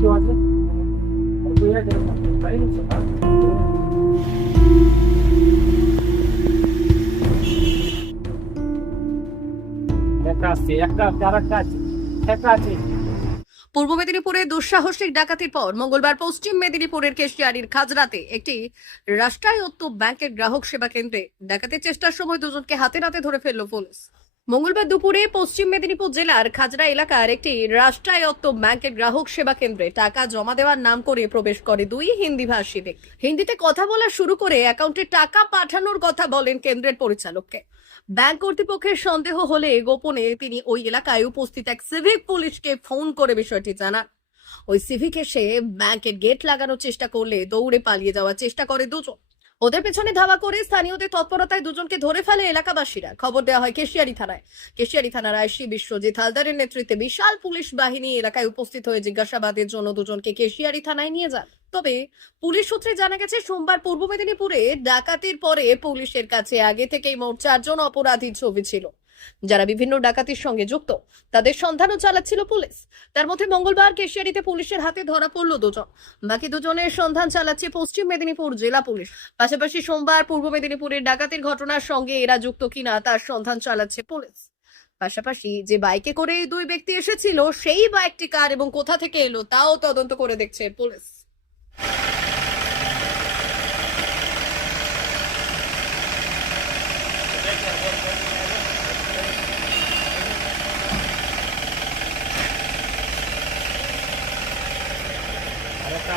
কেউ আছে। পূর্ব মেদিনীপুরে দুঃসাহসিক ডাকাতির পর মঙ্গলবার পশ্চিম মেদিনীপুরের কেশিয়ারির খাজরাতে একটি রাষ্ট্রায়ত্ত ব্যাংকের গ্রাহক সেবা কেন্দ্রে ডাকাতির চেষ্টার সময় দুজনকে হাতে নাতে ধরে ফেলল পুলিশ। মঙ্গলবার দুপুরে পশ্চিম মেদিনীপুর জেলার খাজরা এলাকার একটি রাষ্ট্রায়ত্ত ব্যাংকের গ্রাহক সেবা কেন্দ্রে টাকা জমা দেওয়ার নাম করে প্রবেশ করে দুই হিন্দি ভাষী ব্যক্তি। হিন্দিতে কথা বলা শুরু করে অ্যাকাউন্টে টাকা পাঠানোর কথা বলেন কেন্দ্রের পরিচালককে। ব্যাংক কর্তৃপক্ষের সন্দেহ হলে গোপনে তিনি ওই এলাকায় উপস্থিত এক সিভিক পুলিশকে ফোন করে বিষয়টি জানান। ওই সিভিক এসে ব্যাংকের গেট লাগানোর চেষ্টা করলে দৌড়ে পালিয়ে যাওয়ার চেষ্টা করে দুজন। ওদের পেছনে ধাওয়া করে স্থানীয়দের তৎপরতায় দুজনকে ধরে ফেলে এলাকাবাসীরা। খবর দেওয়া হয় কেশিয়ারি থানায়। কেশিয়ারি থানার আইসি বিশ্বজিৎ হালদারের নেতৃত্বে বিশাল পুলিশ বাহিনী এলাকায় উপস্থিত হয়ে জিজ্ঞাসাবাদের জন্য দুজনকে কেশিয়ারি থানায় নিয়ে যান। তবে পুলিশ সূত্রে জানা গেছে, সোমবার পূর্ব মেদিনীপুরে ডাকাতির পরে পুলিশের কাছে আগে থেকেই মোট চারজন অপরাধীর ছবি ছিল। যারা বিভিন্ন ডাকাতির সঙ্গে যুক্ত, তাদের সন্ধানও চালাচ্ছিল পুলিশ। তার মধ্যে মঙ্গলবার কেশিয়ারিতে পুলিশের হাতে ধরা পড়ল দুজন। বাকি দুজনের সন্ধান চালাচ্ছে পশ্চিম মেদিনীপুর জেলা পুলিশ। পাশাপাশি সোমবার পূর্ব মেদিনীপুরের ডাকাতির ঘটনার সঙ্গে এরা যুক্ত কিনা তার সন্ধান চালাচ্ছে পুলিশ। পাশাপাশি যে বাইকে করে দুই ব্যক্তি এসেছিল, সেই বাইকটি কার এবং কোথা থেকে এলো, তাও তদন্ত করে দেখছে পুলিশ।